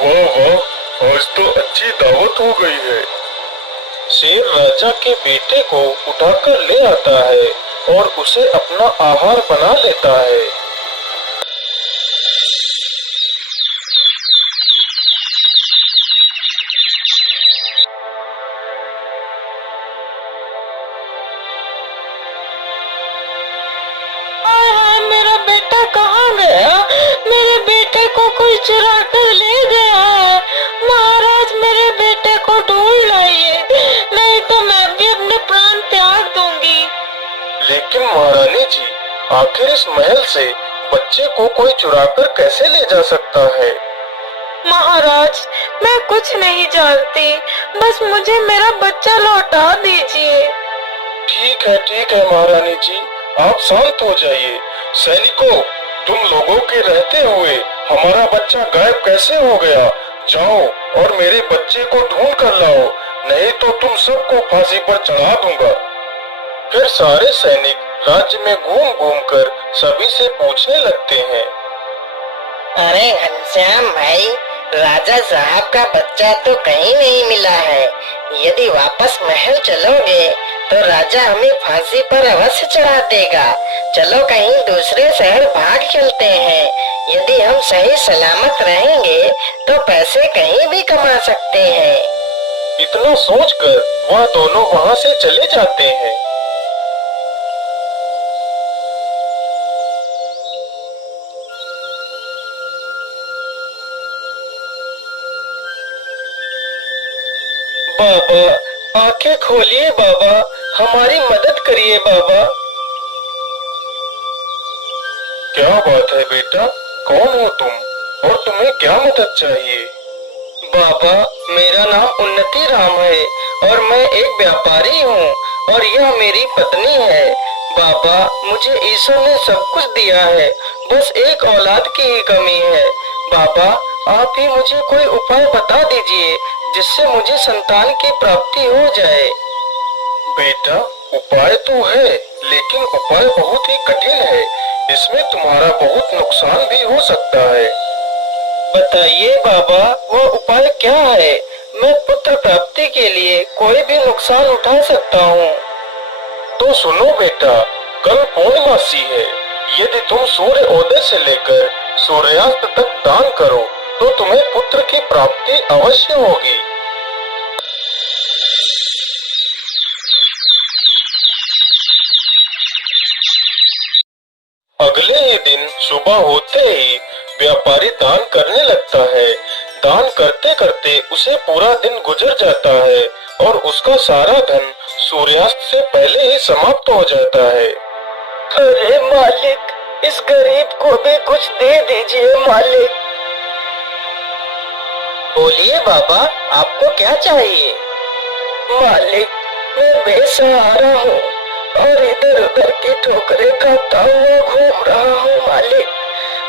वाह वाह, आज तो अच्छी दावत हो गई है। शेर राजा के बेटे को उठाकर ले आता है और उसे अपना आहार बना लेता है। हाय हाय, मेरा बेटा कहाँ गया? मेरे बेटे को कोई चुरा कर ले गया है। महाराज, मेरे बेटे को ढूंढ लाइए, नहीं तो मैं भी अपने प्राण त्याग दूंगी। लेकिन महारानी जी, आखिर इस महल से बच्चे को कोई चुराकर कैसे ले जा सकता है? महाराज, मैं कुछ नहीं जानती, बस मुझे मेरा बच्चा लौटा दीजिए। ठीक है महारानी जी, आप शांत हो जाइए। सैनिकों, तुम लोगों के रहते हुए हमारा बच्चा गायब कैसे हो गया? जाओ और मेरे बच्चे को ढूंढ कर लाओ, नहीं तो तुम सबको फांसी पर चढ़ा दूंगा। फिर सारे सैनिक राज्य में घूम घूम कर सभी से पूछने लगते हैं। अरे घनश्याम भाई, राजा साहब का बच्चा तो कहीं नहीं मिला है। यदि वापस महल चलोगे तो राजा हमें फांसी पर अवश्य चढ़ा देगा। चलो कहीं दूसरे शहर भाग चलते हैं। यदि हम सही सलामत रहेंगे तो पैसे कहीं भी कमा सकते हैं। इतना सोचकर वह दोनों वहां से चले जाते हैं। बाबा, आंखें खोलिए बाबा, हमारी मदद करिए बाबा। क्या बात है बेटा, कौन हो तुम और तुम्हें क्या मदद चाहिए? बाबा, मेरा नाम उन्नति राम है और मैं एक व्यापारी हूँ और यह मेरी पत्नी है। बाबा, मुझे ईश्वर ने सब कुछ दिया है, बस एक औलाद की ही कमी है। बाबा, आप ही मुझे कोई उपाय बता दीजिए जिससे मुझे संतान की प्राप्ति हो जाए। बेटा, उपाय तो है, लेकिन उपाय बहुत ही कठिन है। इसमें तुम्हारा बहुत नुकसान भी हो सकता है। बताइए बाबा, वह उपाय क्या है? मैं पुत्र प्राप्ति के लिए कोई भी नुकसान उठा सकता हूँ। तो सुनो बेटा, कल पूर्णमासी है। यदि तुम सूर्य उदय से लेकर सूर्यास्त तक दान करो तो तुम्हें पुत्र की प्राप्ति अवश्य होगी। अगले ही दिन सुबह होते ही व्यापारी दान करने लगता है। दान करते करते उसे पूरा दिन गुजर जाता है और उसका सारा धन सूर्यास्त से पहले ही समाप्त हो जाता है। अरे मालिक, इस गरीब को भी कुछ दे दीजिए मालिक। बोलिए बाबा, आपको क्या चाहिए? मालिक, मैं बेसहारा हूँ और इधर उधर की ठोकरें खाता हुआ घूम रहा हूँ मालिक।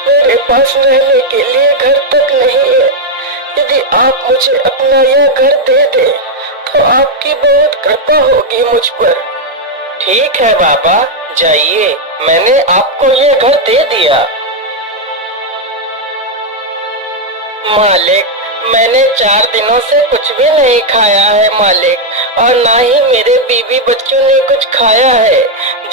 मेरे पास रहने के लिए घर तक नहीं है। यदि आप मुझे अपना यह घर दे दे तो आपकी बहुत कृपा होगी मुझ पर। ठीक है बाबा, जाइए, मैंने आपको ये घर दे दिया। मालिक, मैंने 4 दिनों से कुछ भी नहीं खाया है मालिक, और ना ही मेरे बीवी बच्चों ने कुछ खाया है।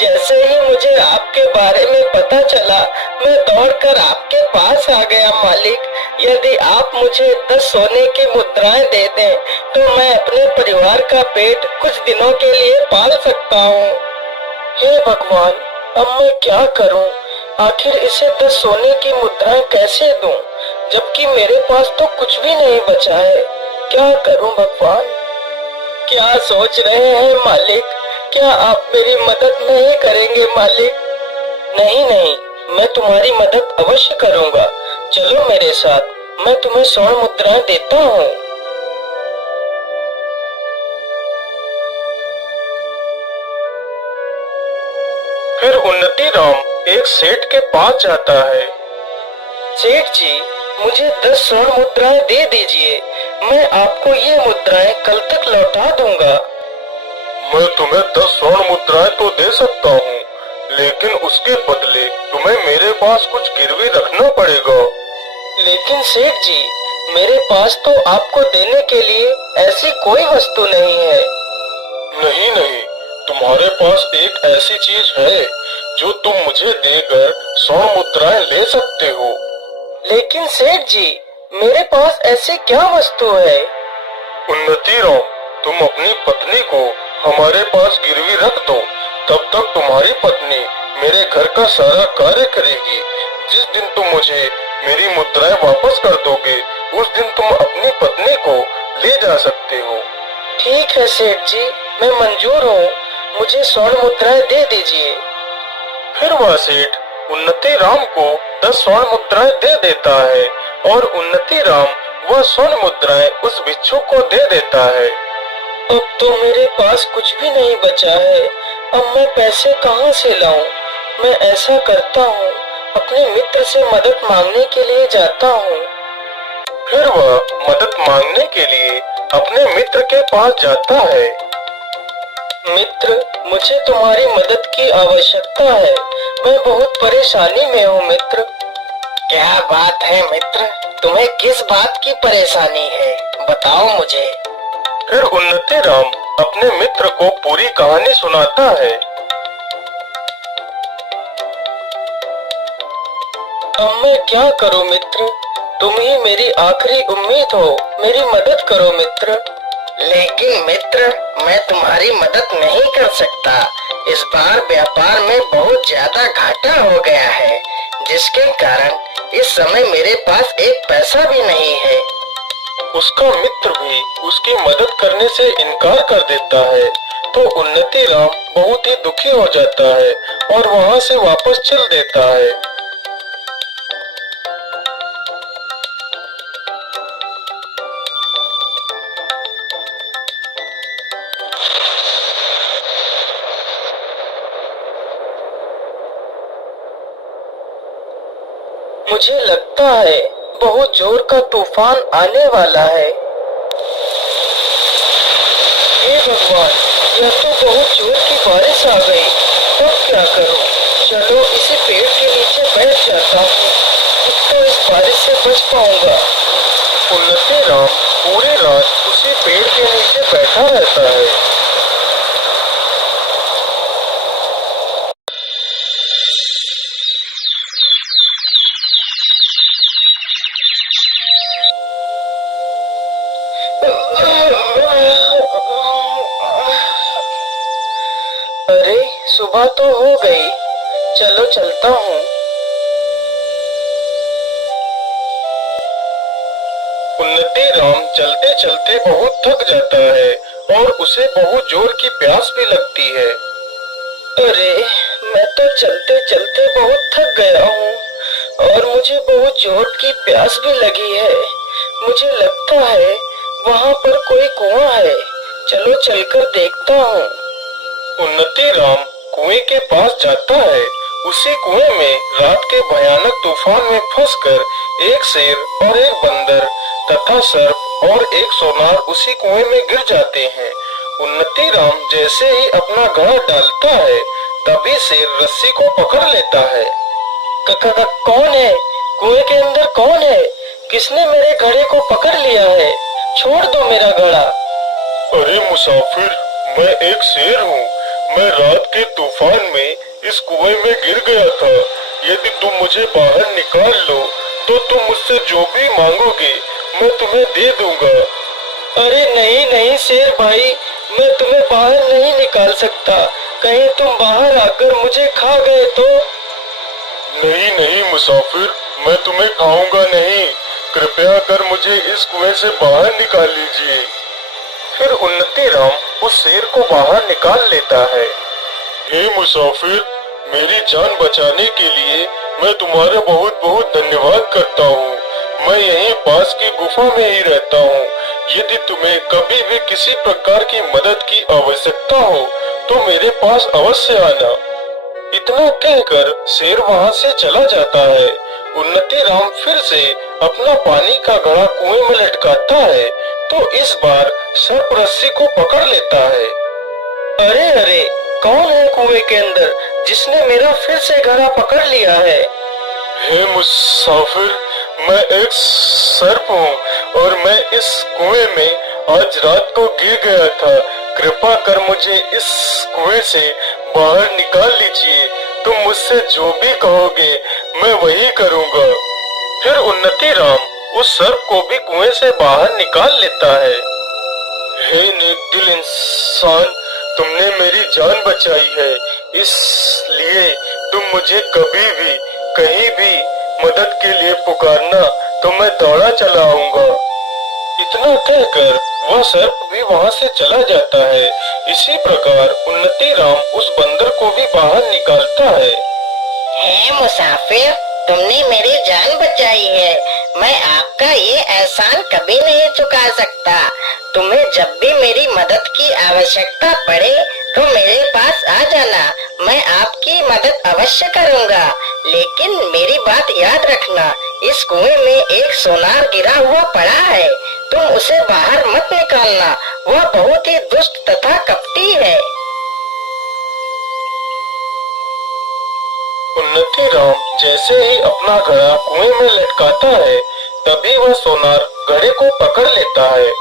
जैसे ही मुझे आपके बारे में पता चला, मैं दौड़कर आपके पास आ गया मालिक। यदि आप मुझे 10 सोने की मुद्राएं दे दें तो मैं अपने परिवार का पेट कुछ दिनों के लिए पाल सकता हूँ। हे भगवान, अब मैं क्या करूँ? आखिर इसे 10 सोने की मुद्राएं कैसे दूं, जबकि मेरे पास तो कुछ भी नहीं बचा है। क्या करूं भगवान? क्या सोच रहे हैं मालिक? क्या आप मेरी मदद नहीं करेंगे मालिक? नहीं नहीं, मैं तुम्हारी मदद अवश्य करूंगा। चलो मेरे साथ, मैं तुम्हें 100 मुद्राएं देता हूँ। फिर उन्नति राम एक सेठ के पास जाता है। सेठ जी, मुझे 10 स्वर्ण मुद्राएं दे दीजिए। मैं आपको ये मुद्राएं कल तक लौटा दूंगा। मैं तुम्हें 10 स्वर्ण मुद्राएं तो दे सकता हूँ, लेकिन उसके बदले तुम्हें मेरे पास कुछ गिरवी रखना पड़ेगा। लेकिन सेठ जी, मेरे पास तो आपको देने के लिए ऐसी कोई वस्तु नहीं है। नहीं नहीं, तुम्हारे पास एक ऐसी चीज है जो तुम मुझे देकर 100 मुद्राएं ले सकते हो। लेकिन सेठ जी, मेरे पास ऐसी क्या वस्तु है? उन्नति राम, तुम अपनी पत्नी को हमारे पास गिरवी रख दो, तब तक तुम्हारी पत्नी मेरे घर का सारा कार्य करेगी। जिस दिन तुम मुझे मेरी मुद्राएं वापस कर दोगे, उस दिन तुम अपनी पत्नी को ले जा सकते हो। ठीक है सेठ जी, मैं मंजूर हूँ, मुझे 100 मुद्राएं दे दीजिए। फिर वह सेठ उन्नति राम को 10 स्वर्ण मुद्राएं दे देता है और उन्नति राम वह स्वर्ण मुद्राएं उस भिक्षुक को दे देता है। अब तो मेरे पास कुछ भी नहीं बचा है, अब मैं पैसे कहाँ से लाऊं? मैं ऐसा करता हूँ, अपने मित्र से मदद मांगने के लिए जाता हूँ। फिर वह मदद मांगने के लिए अपने मित्र के पास जाता है। मित्र, मुझे तुम्हारी मदद की आवश्यकता है, मैं बहुत परेशानी में हूँ मित्र। क्या बात है मित्र, तुम्हें किस बात की परेशानी है, बताओ मुझे। फिर उन्नति राम अपने मित्र को पूरी कहानी सुनाता है। अब मैं क्या करूं मित्र, तुम ही मेरी आखिरी उम्मीद हो, मेरी मदद करो मित्र। लेकिन मित्र, मैं तुम्हारी मदद नहीं कर सकता। इस बार व्यापार में बहुत ज्यादा घाटा हो गया है, जिसके कारण इस समय मेरे पास एक पैसा भी नहीं है। उसका मित्र भी उसकी मदद करने से इनकार कर देता है, तो उन्नति राम बहुत ही दुखी हो जाता है और वहाँ से वापस चल देता है। मुझे लगता है बहुत जोर का तूफान आने वाला है। हे भगवान, यह तो बहुत जोर की बारिश आ गई, अब क्या करूं? चलो इसी पेड़ के नीचे बैठ जाता हूँ, कुछ तो इस बारिश से बच पाऊंगा। उन्नति राम पूरी रात उसी पेड़ के नीचे बैठा रहता है। अरे सुबह तो हो गई, चलो चलता हूँ। उन्नति राम चलते चलते बहुत थक जाता है और उसे बहुत जोर की प्यास भी लगती है। अरे मैं तो चलते चलते बहुत थक गया हूँ और मुझे बहुत जोर की प्यास भी लगी है। मुझे लगता है वहाँ पर कोई कुआं है, चलो चलकर देखता हूँ। उन्नति राम कुएं के पास जाता है। उसी कुएं में रात के भयानक तूफान में फंसकर एक शेर और एक बंदर तथा सर्प और एक सोनार उसी कुएं में गिर जाते हैं। उन्नति राम जैसे ही अपना घड़ा डालता है, तभी शेर रस्सी को पकड़ लेता है। कौन है? कुएं के अंदर कौन है? किसने मेरे घड़े को पकड़ लिया है? छोड़ दो मेरा घड़ा। अरे मुसाफिर, मैं एक शेर हूँ। मैं रात के तूफान में इस कुएं में गिर गया था। यदि तुम मुझे बाहर निकाल लो तो तुम मुझसे जो भी मांगोगे मैं तुम्हें दे दूंगा। अरे नहीं नहीं शेर भाई, मैं तुम्हें बाहर नहीं निकाल सकता। कहीं तुम बाहर आकर मुझे खा गए तो? नहीं नहीं मुसाफिर, मैं तुम्हें खाऊंगा नहीं। कृपया कर मुझे इस कुएं से बाहर निकाल लीजिए। फिर उन्नति राम उस शेर को बाहर निकाल लेता है। हे मुसाफिर, मेरी जान बचाने के लिए मैं तुम्हारा बहुत बहुत धन्यवाद करता हूँ। मैं यहीं पास की गुफा में ही रहता हूँ। यदि तुम्हें कभी भी किसी प्रकार की मदद की आवश्यकता हो तो मेरे पास अवश्य आना। इतना कहकर शेर वहाँ से चला जाता है। उन्नति राम फिर से अपना पानी का घड़ा कुएं में लटकाता है, तो इस बार सर्प रस्सी को पकड़ लेता है। अरे अरे, कौन है कुएं के अंदर जिसने मेरा फिर से घड़ा पकड़ लिया है? हे मुसाफिर, मैं एक सर्प हूँ और मैं इस कुएं में आज रात को गिर गया था। कृपा कर मुझे इस कुएं से बाहर निकाल लीजिए। तुम मुझसे जो भी कहोगे मैं वही करूँगा। फिर उन्नति राम उस सर्प को भी कुएं से बाहर निकाल लेता है। हे नेक दिल इंसान, तुमने मेरी जान बचाई है, इसलिए तुम मुझे कभी भी कहीं भी मदद के लिए पुकारना तो मैं दौड़ा चला आऊंगा। इतना कहकर वह सर्प भी वहां से चला जाता है। इसी प्रकार उन्नति राम उस बंदर को भी बाहर निकालता है। हे मुसाफिर, तुमने मेरी जान बचाई है। मैं आपका ये एहसान कभी नहीं चुका सकता। तुम्हें जब भी मेरी मदद की आवश्यकता पड़े तो मेरे पास आ जाना। मैं आपकी मदद अवश्य करूंगा। लेकिन मेरी बात याद रखना, इस कुएं में एक सोनार गिरा हुआ पड़ा है। तुम उसे बाहर मत निकालना, वह बहुत ही दुष्ट तथा कपटी है। उन्नति राम जैसे ही अपना घड़ा कुएं में लटकाता है, तभी वह सोनार घड़े को पकड़ लेता है।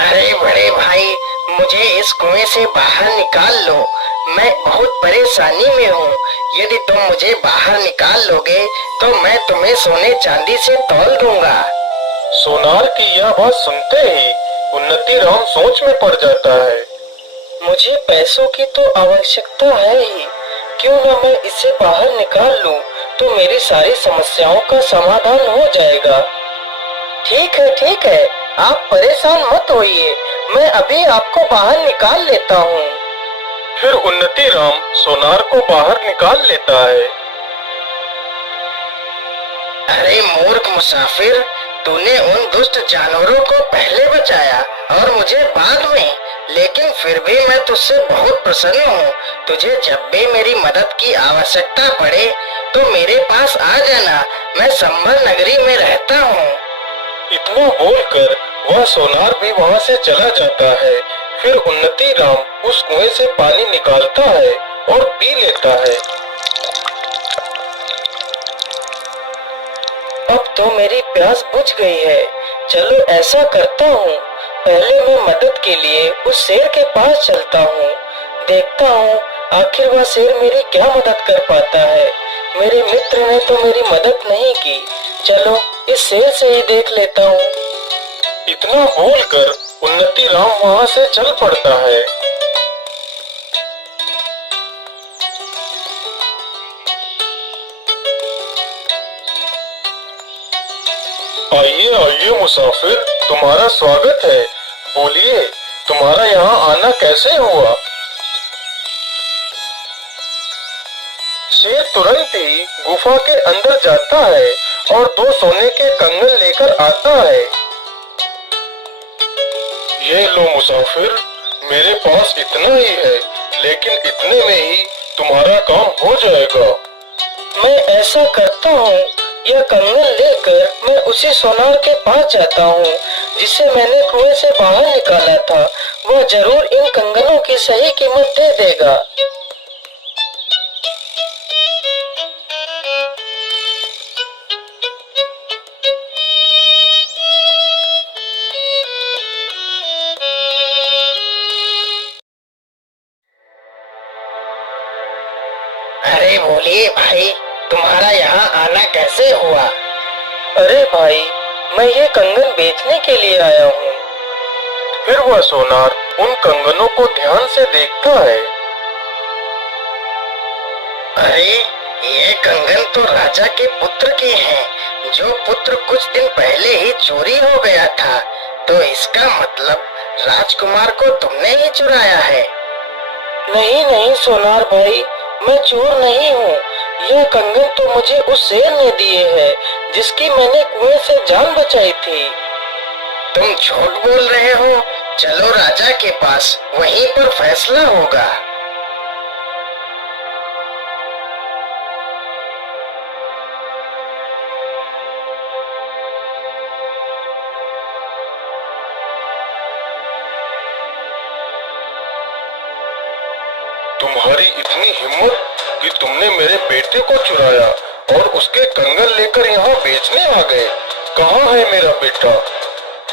अरे बड़े भाई, मुझे इस कुएं से बाहर निकाल लो। मैं बहुत परेशानी में हूँ। यदि तुम मुझे बाहर निकाल लोगे तो मैं तुम्हें सोने चांदी से तौल दूंगा। सोनार की यह बात सुनते ही उन्नति राम सोच में पड़ जाता है। मुझे पैसों की तो आवश्यकता है ही, क्यों न मैं इसे बाहर निकाल लूं, तो मेरी सारी समस्याओं का समाधान हो जाएगा। ठीक है, आप परेशान मत होइए, मैं अभी आपको बाहर निकाल लेता हूँ। फिर उन्नति राम सोनार को बाहर निकाल लेता है। अरे मूर्ख मुसाफिर, तूने उन दुष्ट जानवरों को पहले बचाया और मुझे बाद में, लेकिन फिर भी मैं तुझसे बहुत प्रसन्न हूँ। तुझे जब भी मेरी मदद की आवश्यकता पड़े तो मेरे पास आ जाना। मैं संभल नगरी में रहता हूँ। इतना बोलकर वह सोनार भी वहां से चला जाता है। फिर उन्नति राम उस कुएं से पानी निकालता है और पी लेता है। अब तो मेरी प्यास बुझ गई है। चलो ऐसा करता हूँ, पहले मैं मदद के लिए उस शेर के पास चलता हूँ। देखता हूँ आखिर वह शेर मेरी क्या मदद कर पाता है। मेरे मित्र ने तो मेरी मदद नहीं की, चलो इस शेर से ही देख लेता हूँ। इतना बोलकर उन्नति राम वहाँ से चल पड़ता है। आइए आइए मुसाफिर, तुम्हारा स्वागत है। बोलिए, तुम्हारा यहाँ आना कैसे हुआ? शेर तुरंत ही गुफा के अंदर जाता है और 2 सोने के कंगन लेकर आता है। ये लो मुसाफिर, मेरे पास इतना ही है, लेकिन इतने में ही तुम्हारा काम हो जाएगा। मैं ऐसा करता हूँ, यह कंगन लेकर मैं उसी सोनार के पास जाता हूँ जिसे मैंने कुएं से बाहर निकाला था। वह जरूर इन कंगनों की सही कीमत दे देगा। अरे बोलिए भाई, तुम्हारा यहाँ आना कैसे हुआ? अरे भाई, मैं ये कंगन बेचने के लिए आया हूँ। फिर वह सोनार उन कंगनों को ध्यान से देखता है। अरे ये कंगन तो राजा के पुत्र के हैं, जो पुत्र कुछ दिन पहले ही चोरी हो गया था। तो इसका मतलब राजकुमार को तुमने ही चुराया है। नहीं सोनार भाई, मैं चोर नहीं हूँ। यह कंगन तो मुझे उस शेर ने दिए हैं, जिसकी मैंने कुएं से जान बचाई थी। तुम झूठ बोल रहे हो। चलो राजा के पास, वहीं पर फैसला होगा। तुम्हारी इतनी हिम्मत कि तुमने मेरे बेटे को चुराया और उसके कंगन लेकर यहाँ बेचने आ गए। कहाँ है मेरा बेटा?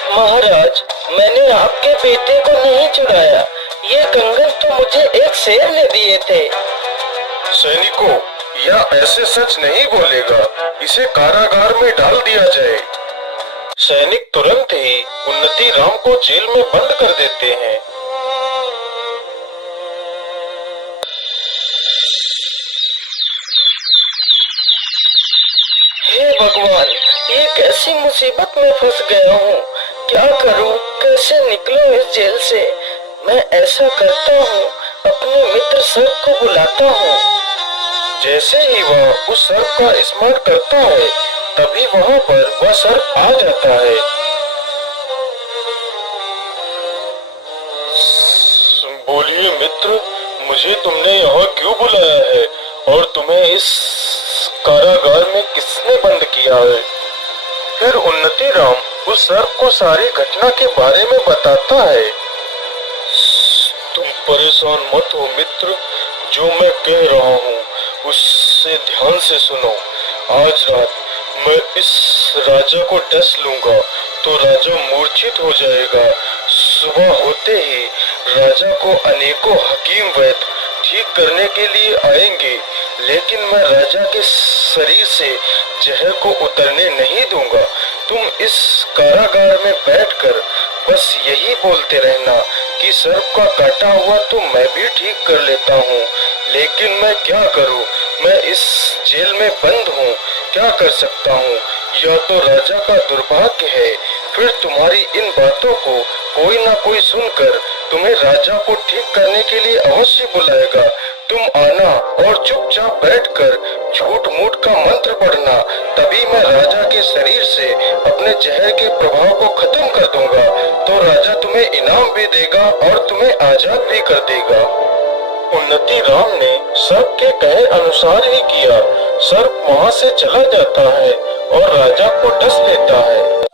महाराज, मैंने आपके बेटे को नहीं चुराया। ये कंगन तो मुझे एक शेर ने दिए थे। सैनिकों, यह ऐसे सच नहीं बोलेगा। इसे कारागार में डाल दिया जाए। सैनिक तुरंत ही उन्नति राम को जेल में बंद कर देते हैं। हे भगवान, ये कैसी मुसीबत में फंस गया हूँ। क्या करूँ, कैसे निकलूं इस जेल से? मैं ऐसा करता हूँ, अपने मित्र सर्प को बुलाता हूँ। जैसे ही वह उस सर्प का स्मरण करता है, तभी वहाँ पर वह सर्प आ जाता है। बोलिए मित्र, मुझे तुमने यहाँ क्यों बुलाया है और तुम्हें इस कारागार में किसने बंद किया है? फिर उन्नति राम उस सर्प को सारी घटना के बारे में बताता है। तुम परेशान मत हो मित्र, जो मैं कह रहा हूँ उससे ध्यान से सुनो। आज रात मैं इस राजा को डस लूंगा तो राजा मूर्छित हो जाएगा। सुबह होते ही राजा को अनेकों हकीम वैद्य ठीक करने के लिए आएंगे, लेकिन मैं राजा के शरीर से जहर को उतरने नहीं दूंगा। तुम इस कारागार में बैठकर बस यही बोलते रहना कि सर्प का काटा हुआ तो मैं भी ठीक कर लेता हूँ, लेकिन मैं क्या करूँ? मैं इस जेल में बंद हूँ, क्या कर सकता हूँ? यह तो राजा का दुर्भाग्य है। फिर तुम्हारी इन बातों को कोई ना कोई सुनकर तुम्हें राजा को ठीक करने के लिए अवश्य बुलाएगा। तुम आना और चुपचाप बैठकर झूठ मूठ का मंत्र पढ़ना, तभी मैं राजा के शरीर से अपने जहर के प्रभाव को खत्म कर दूंगा। तो राजा तुम्हें इनाम भी देगा और तुम्हें आजाद भी कर देगा। उन्नति राम ने सर्प के कहे अनुसार ही किया। सर्प वहाँ से चला जाता है और राजा को डस लेता है।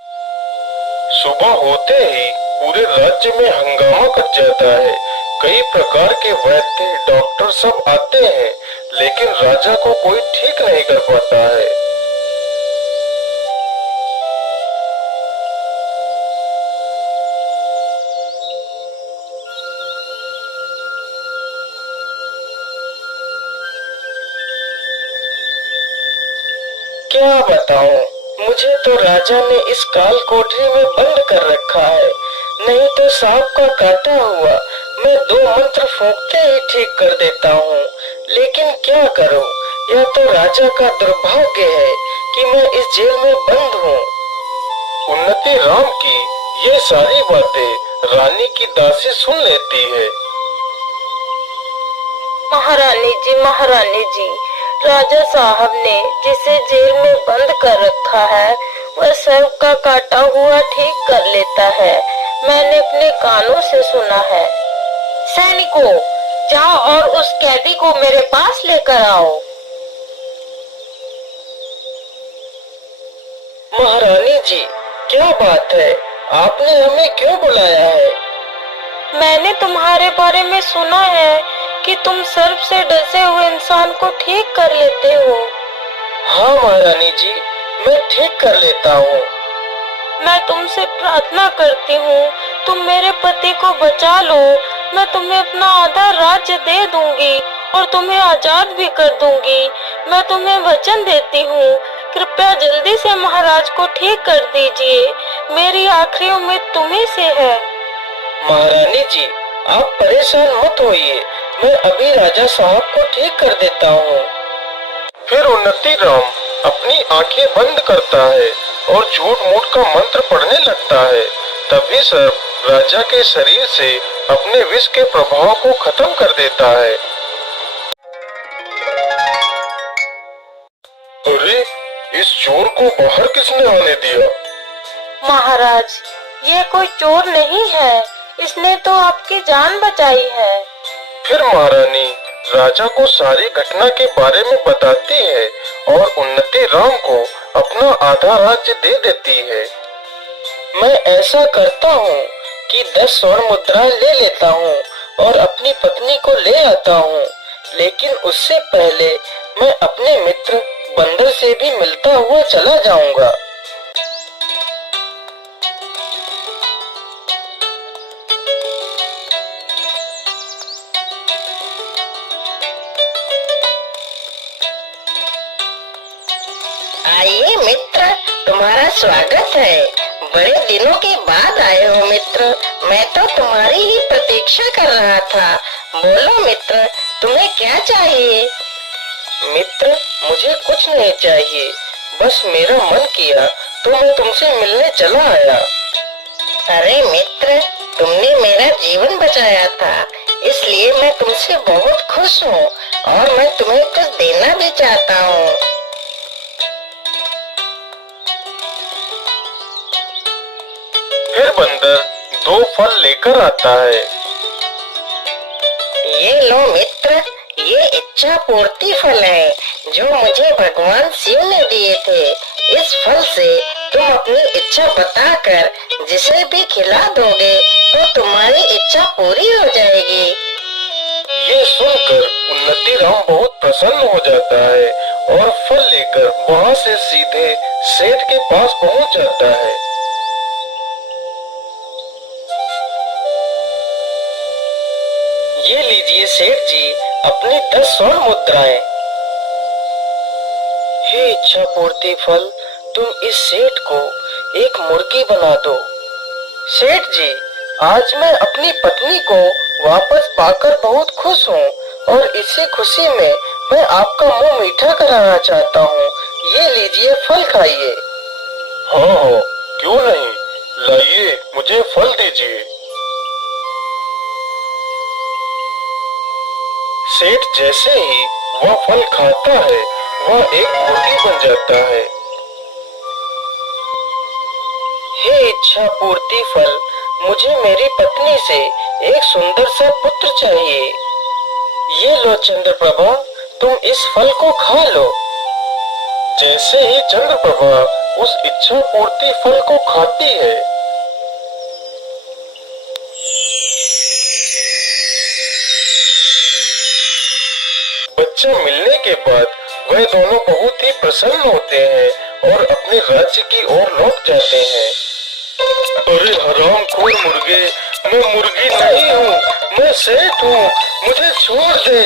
सुबह होते ही पूरे राज्य में हंगामा मच जाता है। कई प्रकार के वैद्य डॉक्टर सब आते हैं, लेकिन राजा को कोई ठीक नहीं कर पाता है। क्या बताऊं, मुझे तो राजा ने इस काल कोठरी में बंद कर रखा है। नहीं तो सांप का काटा हुआ मैं 2 मंत्र फूंकते ही ठीक कर देता हूँ, लेकिन क्या करूँ? यह तो राजा का दुर्भाग्य है कि मैं इस जेल में बंद हूँ। उन्नति राम की ये सारी बातें रानी की दासी सुन लेती है। महारानी जी, राजा साहब ने जिसे जेल में बंद कर रखा है वह सर्प का काटा हुआ ठीक कर लेता है। मैंने अपने कानों से सुना है। सैनिकों, जाओ और उस कैदी को मेरे पास लेकर आओ। महारानी जी, क्या बात है? आपने हमें क्यों बुलाया है? मैंने तुम्हारे बारे में सुना है कि तुम सर्प से डसे हुए इंसान को ठीक कर लेते हो। हाँ महारानी जी, मैं ठीक कर लेता हूँ। मैं तुमसे प्रार्थना करती हूँ, तुम मेरे पति को बचा लो। मैं तुम्हें अपना आधा राज्य दे दूंगी और तुम्हें आजाद भी कर दूंगी। मैं तुम्हें वचन देती हूँ, कृपया जल्दी से महाराज को ठीक कर दीजिए। मेरी आखिरी उम्मीद तुम्ही से है। महारानी जी, आप परेशान मत होइए, मैं अभी राजा साहब को ठीक कर देता हूँ। फिर उन्नति राम अपनी आंखें बंद करता है और झूठ मूठ का मंत्र पढ़ने लगता है। तभी सर्प राजा के शरीर से अपने विष के प्रभाव को खत्म कर देता है। अरे, इस चोर को बाहर किसने आने दिया? महाराज, ये कोई चोर नहीं है, इसने तो आपकी जान बचाई है। फिर महारानी राजा को सारी घटना के बारे में बताती है और उन्नति राम को अपना आधा राज्य दे देती है। मैं ऐसा करता हूँ कि 10 स्वर्ण मुद्रा ले लेता हूँ और अपनी पत्नी को ले आता हूँ, लेकिन उससे पहले मैं अपने मित्र बंदर से भी मिलता हुआ चला जाऊंगा। आइए मित्र, तुम्हारा स्वागत है। बड़े दिनों के बाद आए हो मित्र। मैं तो तुम्हारी ही प्रतीक्षा कर रहा था। बोलो मित्र, तुम्हें क्या चाहिए? मित्र, मुझे कुछ नहीं चाहिए, बस मेरा मन किया तो मैं तुमसे मिलने चला आया। अरे मित्र, तुमने मेरा जीवन बचाया था, इसलिए मैं तुमसे बहुत खुश हूँ और मैं तुम्हें कुछ देना भी चाहता हूँ। फिर बंदर 2 फल लेकर आता है। ये लो मित्र, ये इच्छा पूर्ति फल है जो मुझे भगवान शिव ने दिए थे। इस फल से तुम अपनी इच्छा बताकर जिसे भी खिला दोगे तो तुम्हारी इच्छा पूरी हो जाएगी। ये सुनकर उन्नति राम बहुत प्रसन्न हो जाता है और फल लेकर वहाँ से सीधे सेठ के पास पहुँच जाता है। ये लीजिए सेठ जी, अपनी 10 स्वर्ण मुद्राएं। हे इच्छा पूर्ति फल, तुम इस सेठ को एक मुर्गी बना दो। सेठ जी, आज मैं अपनी पत्नी को वापस पाकर बहुत खुश हूँ और इसी खुशी में मैं आपका मुंह मीठा कराना चाहता हूँ। ये लीजिए, फल खाइए। हाँ हाँ, क्यों नहीं, लाइए मुझे फल दीजिए। सेठ जैसे ही वह फल खाता है, वह एक मुर्गी बन जाता है। हे इच्छा पूर्ति फल, मुझे मेरी पत्नी से एक सुंदर सा पुत्र चाहिए। ये लो चंद्रप्रभा, तुम इस फल को खा लो। जैसे ही चंद्रप्रभा उस इच्छा पूर्ति फल को खाती है, बच्चा मिलने के बाद वह दोनों बहुत ही प्रसन्न होते हैं और अपने राज्य की ओर लौट जाते हैं। अरे हरामखोर मुर्गे, मैं मुर्गी नहीं हूँ, मैं सेठ हूँ, मुझे छोड़ दे।